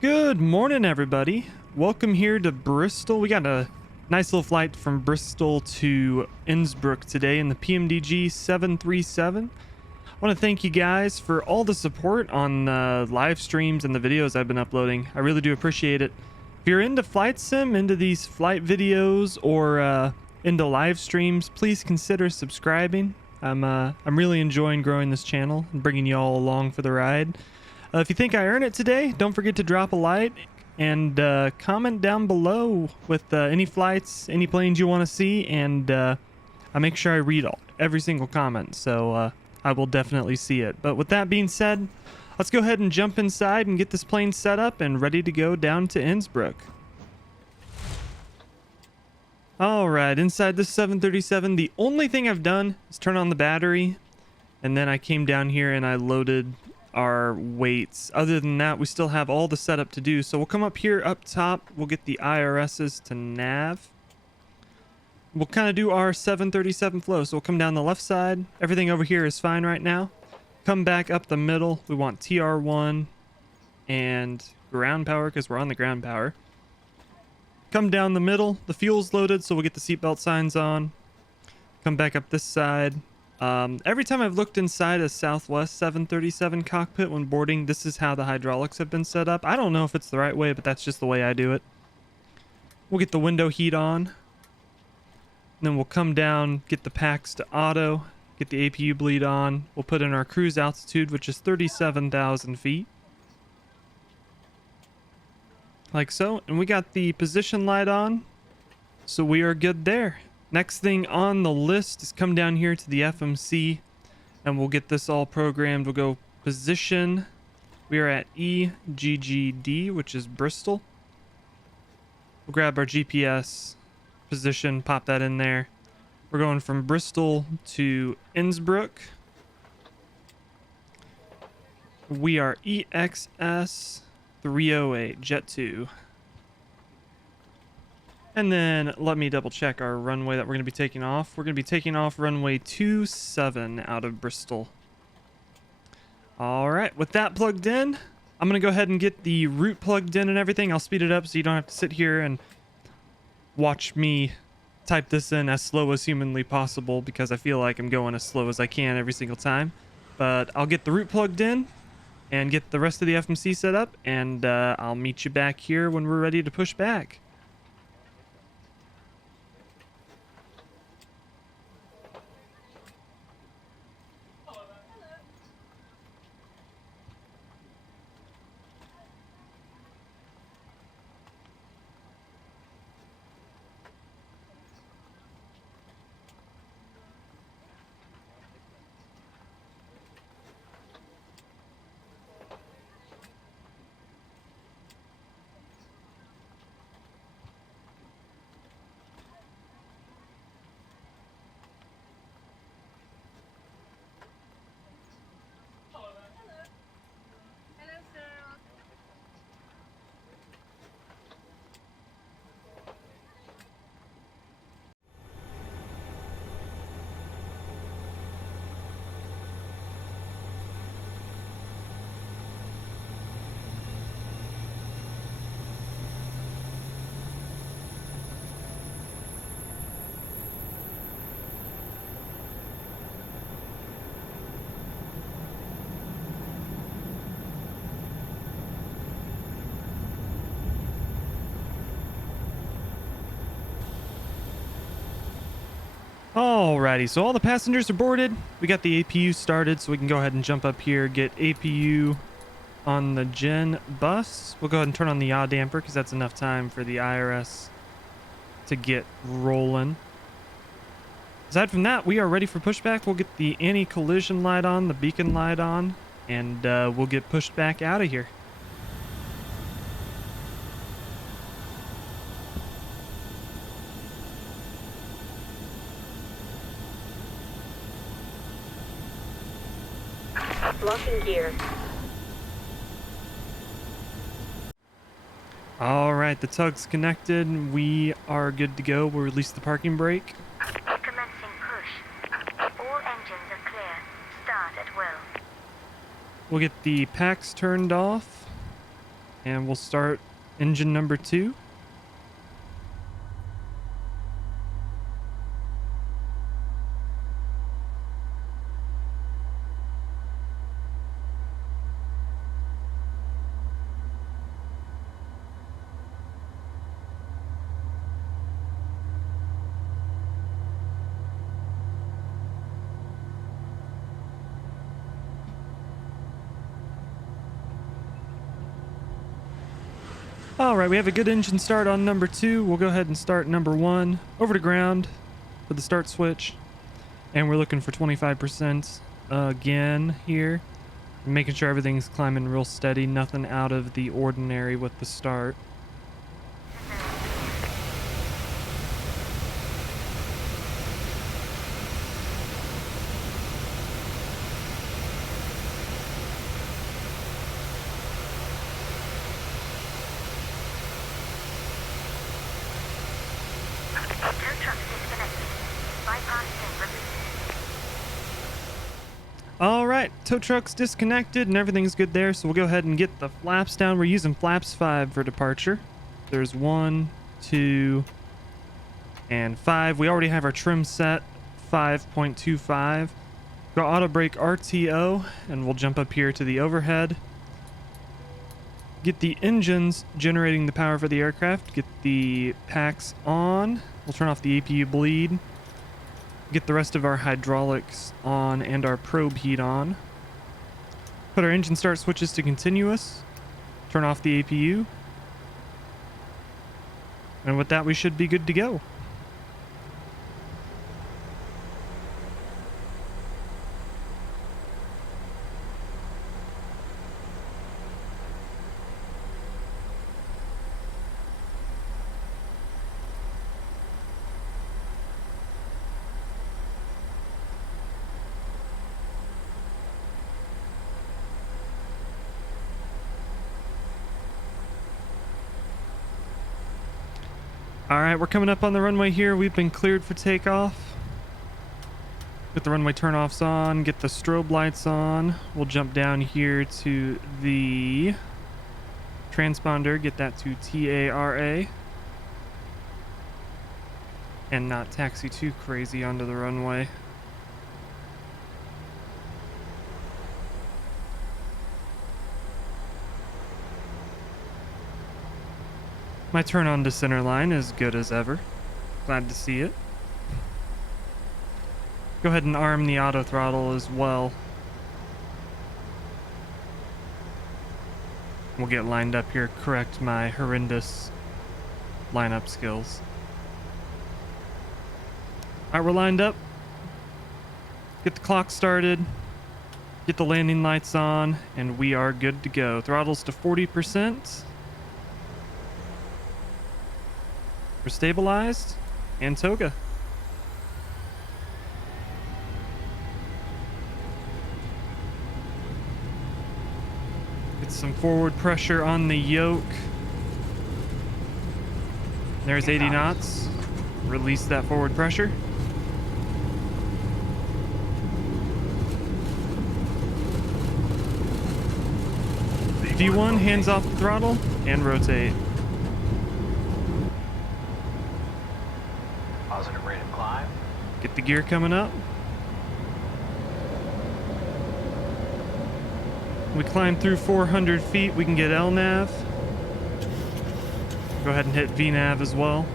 Good morning, everybody. Welcome here to Bristol. We got a nice little flight from Bristol to Innsbruck today in the PMDG 737. I want to thank you guys for all the support on the live streams and the videos I've been uploading. I really do appreciate it. If you're into flight sim, into these flight videos, or into live streams, please consider subscribing. I'm really enjoying growing this channel and bringing you all along for the ride. If you think I earn it today, don't forget to drop a like and comment down below with any flights, any planes you want to see, and I make sure I read every single comment, so I will definitely see it. But with that being said, let's go ahead and jump inside and get this plane set up and ready to go down to Innsbruck. Alright, inside this 737, the only thing I've done is turn on the battery, and then I came down here and I loaded our weights. Other than that, we still have all the setup to do. So we'll come up here up top, we'll get the IRSs to nav. We'll kind of do our 737 flow. So we'll come down the left side. Everything over here is fine right now. Come back up the middle. We want TR1 and ground power because we're on the ground power. Come down the middle. The fuel's loaded, so we'll get the seatbelt signs on. Come back up this side. Every time I've looked inside a Southwest 737 cockpit when boarding, this is how the hydraulics have been set up. I don't know if it's the right way, but that's just the way I do it. We'll get the window heat on. And then we'll come down, get the packs to auto, get the APU bleed on. We'll put in our cruise altitude, which is 37,000 feet. Like so. And we got the position light on, so we are good there. Next thing on the list is come down here to the FMC and we'll get this all programmed. We'll go position. We are at EGGD, which is Bristol. We'll grab our GPS position, pop that in there. We're going from Bristol to Innsbruck. We are EXS 308, Jet 2. And then let me double check our runway that we're going to be taking off. We're going to be taking off runway 27 out of Bristol. All right, with that plugged in, I'm going to go ahead and get the route plugged in and everything. I'll speed it up so you don't have to sit here and watch me type this in as slow as humanly possible because I feel like I'm going as slow as I can every single time. But I'll get the route plugged in and get the rest of the FMC set up, and I'll meet you back here when we're ready to push back. Alrighty, so all the passengers are boarded. We got the APU started, so we can go ahead and jump up here, get APU on the gen bus. We'll go ahead and turn on the yaw damper because that's enough time for the IRS to get rolling. Aside from that, we are ready for pushback. We'll get the anti-collision light on, the beacon light on, and we'll get pushed back out of here. Locking gear. All right, the tug's connected. We are good to go. We'll release the parking brake. Commencing push. All engines are clear. Start at will. We'll get the packs turned off. And we'll start engine number 2. All right, we have a good engine start on number 2. We'll go ahead and start number 1 over to ground for the start switch. And we're looking for 25% again here. Making sure everything's climbing real steady, nothing out of the ordinary with the start. Tow truck disconnected. Bypass pin released. All right, tow truck's disconnected and everything's good there. So we'll go ahead and get the flaps down. We're using flaps 5 for departure. There's 1, 2, and 5. We already have our trim set 5.25. Go auto brake RTO and we'll jump up here to the overhead. Get the engines generating the power for the aircraft. Get the packs on. We'll turn off the APU bleed. Get the rest of our hydraulics on and our probe heat on. Put our engine start switches to continuous. Turn off the APU. And with that, we should be good to go. All right, we're coming up on the runway here. We've been cleared for takeoff. Get the runway turnoffs on, get the strobe lights on. We'll jump down here to the transponder, get that to TARA. And not taxi too crazy onto the runway. My turn on to center line is good as ever. Glad to see it. Go ahead and arm the auto throttle as well. We'll get lined up here, correct my horrendous lineup skills. Alright, we're lined up. Get the clock started. Get the landing lights on, and we are good to go. Throttles to 40%. We're stabilized, and toga. Get some forward pressure on the yoke. There's 80 knots. Release that forward pressure. V1, hands off the throttle, and rotate. Positive rate of climb. Get the gear coming up. We climb through 400 feet, we can get LNAV. Go ahead and hit VNAV as well.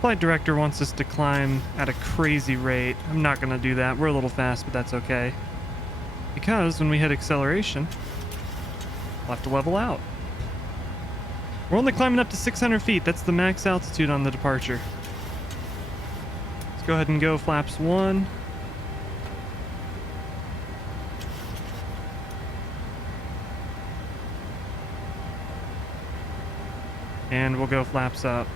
Flight director wants us to climb at a crazy rate. I'm not going to do that. We're a little fast, but that's okay. Because when we hit acceleration, we'll have to level out. We're only climbing up to 600 feet. That's the max altitude on the departure. Let's go ahead and go flaps 1. And we'll go flaps up.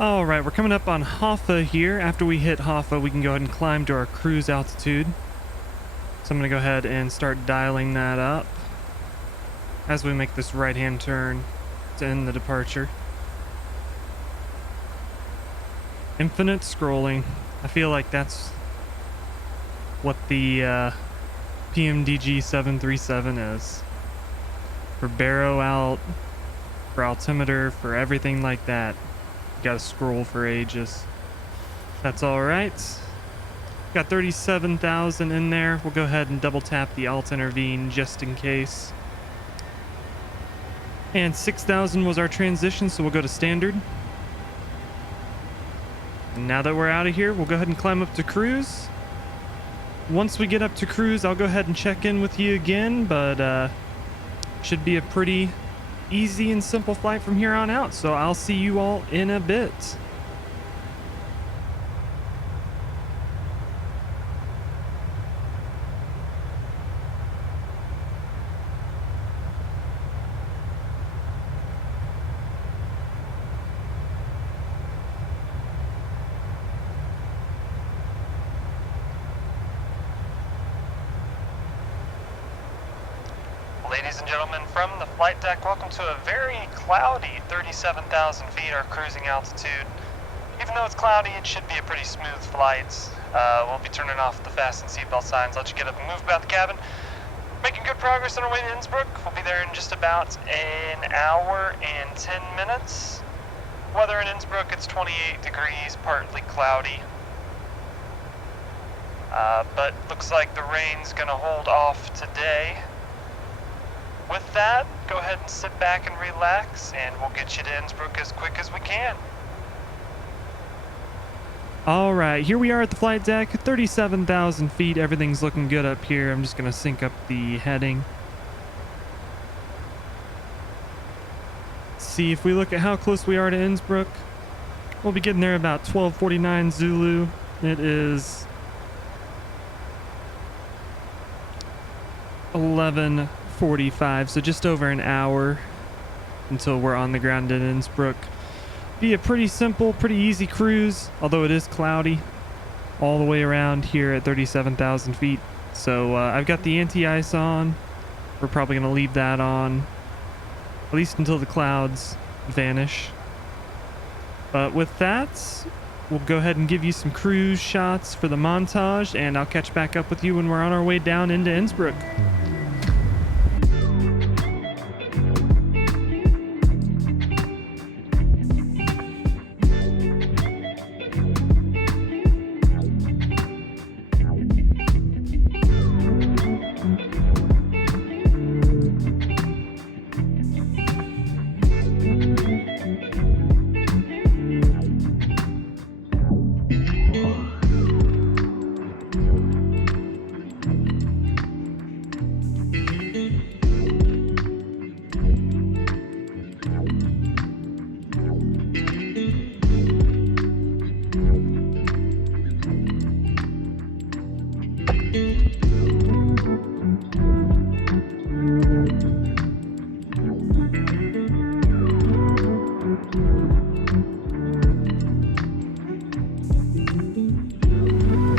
All right, we're coming up on Hoffa here. After we hit Hoffa, we can go ahead and climb to our cruise altitude. So I'm going to go ahead and start dialing that up as we make this right-hand turn to end the departure. Infinite scrolling. I feel like that's what the PMDG 737 is. For baro out, for altimeter, for everything like that. You gotta scroll for ages. That's alright. Got 37,000 in there. We'll go ahead and double tap the alt intervene just in case. And 6,000 was our transition, so we'll go to standard. And now that we're out of here, we'll go ahead and climb up to cruise. Once we get up to cruise, I'll go ahead and check in with you again, but should be a pretty easy and simple flight from here on out. So I'll see you all in a bit. Ladies and gentlemen, from the flight deck, welcome to a very cloudy 37,000 feet, our cruising altitude. Even though it's cloudy, it should be a pretty smooth flight. We'll be turning off the fasten seatbelt signs, let you get up and move about the cabin. Making good progress on our way to Innsbruck. We'll be there in just about an hour and 10 minutes. Weather in Innsbruck, it's 28 degrees, partly cloudy. But looks like the rain's gonna hold off today. With that, go ahead and sit back and relax, and we'll get you to Innsbruck as quick as we can. All right, here we are at the flight deck, 37,000 feet. Everything's looking good up here. I'm just going to sync up the heading. See, if we look at how close we are to Innsbruck, we'll be getting there about 12:49 Zulu. It is 11:45, so just over an hour until we're on the ground in Innsbruck. Be a pretty simple, pretty easy cruise, although it is cloudy all the way around here at 37,000 feet. So I've got the anti-ice on. We're probably going to leave that on, at least until the clouds vanish. But with that, we'll go ahead and give you some cruise shots for the montage, and I'll catch back up with you when we're on our way down into Innsbruck.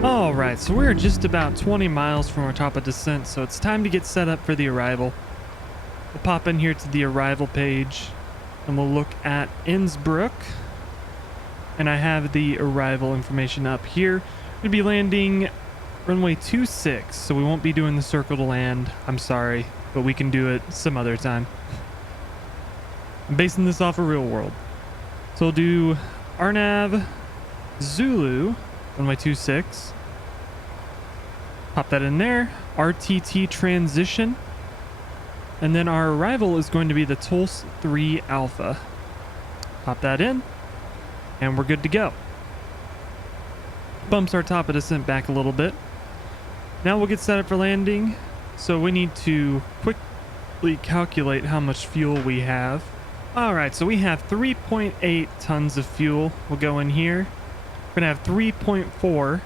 Alright, so we're just about 20 miles from our top of descent, so it's time to get set up for the arrival. We'll pop in here to the arrival page, and we'll look at Innsbruck. And I have the arrival information up here. We'll be landing runway 26, so we won't be doing the circle to land. I'm sorry, but we can do it some other time. I'm basing this off of real world. So we'll do RNAV Zulu, runway 26. Pop that in there. RTT transition. And then our arrival is going to be the Tulse 3 Alpha. Pop that in. And we're good to go. Bumps our top of descent back a little bit. Now we'll get set up for landing. So we need to quickly calculate how much fuel we have. Alright, so we have 3.8 tons of fuel. We'll go in here. We're going to have 3.4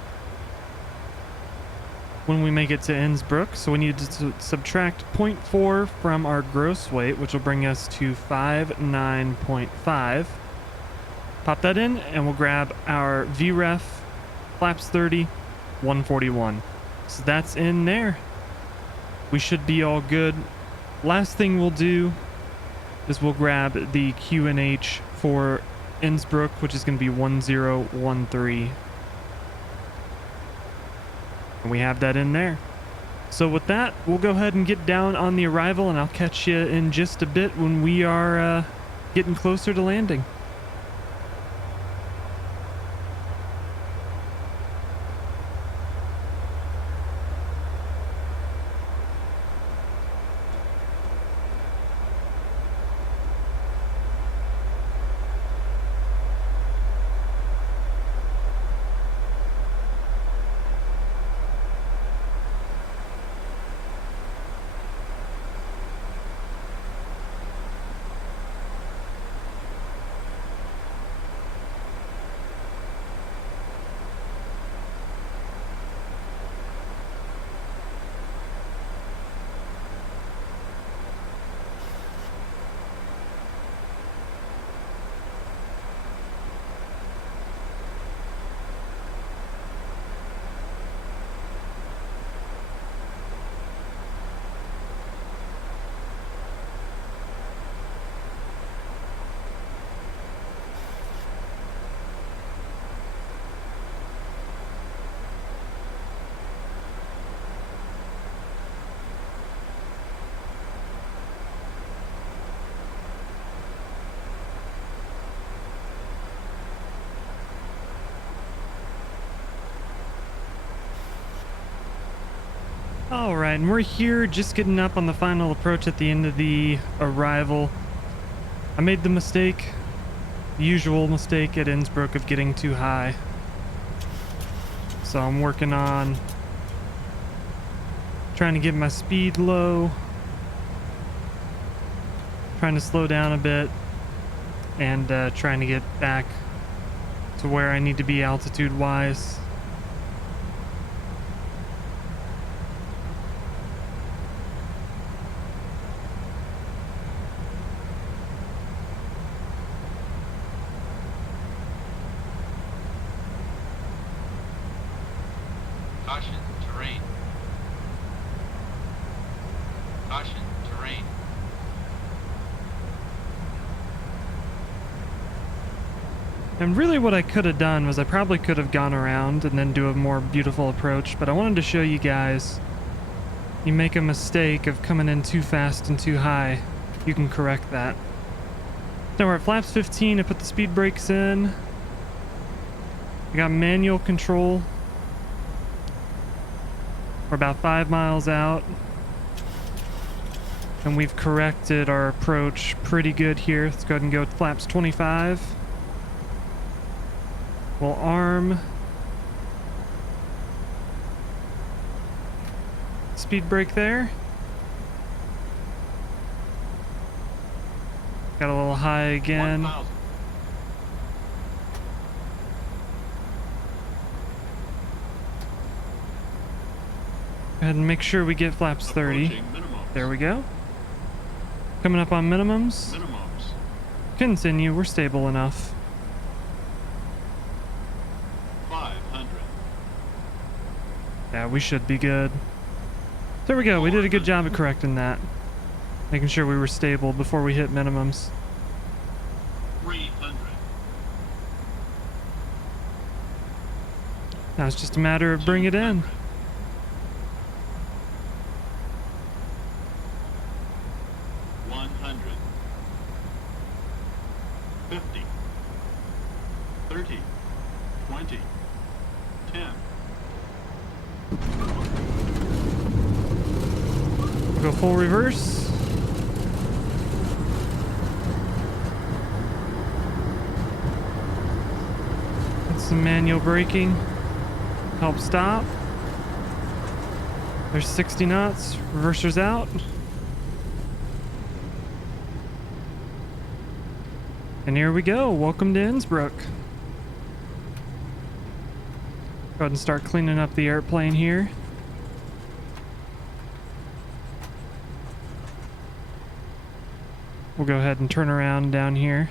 when we make it to Innsbruck. So we need to subtract 0.4 from our gross weight, which will bring us to 59.5. Pop that in and we'll grab our VREF, flaps 30, 141. So that's in there. We should be all good. Last thing we'll do is we'll grab the QNH for Innsbruck, which is going to be 1013. And we have that in there. So with that, we'll go ahead and get down on the arrival, and I'll catch you in just a bit when we are getting closer to landing. All right, and we're here just getting up on the final approach at the end of the arrival. I made the mistake, the usual mistake at Innsbruck, of getting too high. So I'm working on trying to get my speed low, trying to slow down a bit, and trying to get back to where I need to be altitude-wise. Caution, terrain. Caution, terrain. And really what I could have done was I probably could have gone around and then do a more beautiful approach, but I wanted to show you guys, you make a mistake of coming in too fast and too high, you can correct that. Now we're at flaps 15, I put the speed brakes in. I got manual control. We're about 5 miles out. And we've corrected our approach pretty good here. Let's go ahead and go with flaps 25. We'll arm. Speed brake there. Got a little high again. 1,000. Go ahead and make sure we get flaps 30. Approaching minimums. There we go. Coming up on minimums. Minimums. Continue, we're stable enough. 500. Yeah, we should be good. There we go, we did a good job of correcting that. Making sure we were stable before we hit minimums. 300. Now it's just a matter of bring it in. 100. 50. 30. 20. 10. We'll go full reverse. That's some manual braking. Help stop. There's 60 knots. Reverser's out. And here we go. Welcome to Innsbruck. Go ahead and start cleaning up the airplane here. We'll go ahead and turn around down here.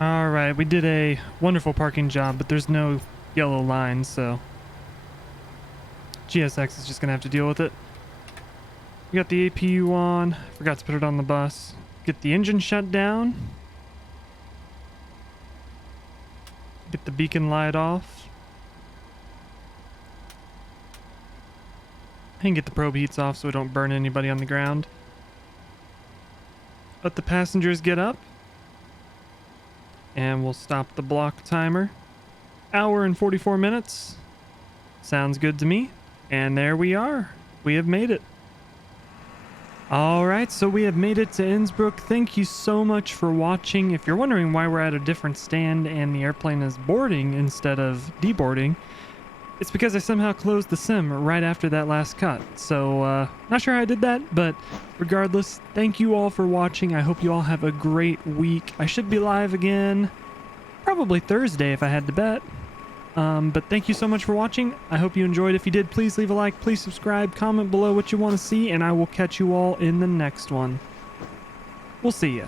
All right, we did a wonderful parking job, but there's no yellow line, so GSX is just gonna have to deal with it. We got the APU on. Forgot to put it on the bus. Get the engine shut down. Get the beacon light off. And get the probe heats off so we don't burn anybody on the ground. Let the passengers get up. And we'll stop the block timer. Hour and 44 minutes. Sounds good to me. And there we are. We have made it. Alright, so we have made it to Innsbruck. Thank you so much for watching. If you're wondering why we're at a different stand and the airplane is boarding instead of deboarding, it's because I somehow closed the sim right after that last cut. So, not sure how I did that, but regardless, thank you all for watching. I hope you all have a great week. I should be live again, probably Thursday if I had to bet. But thank you so much for watching. I hope you enjoyed. If you did, please leave a like, please subscribe, comment below what you want to see, and I will catch you all in the next one. We'll see ya.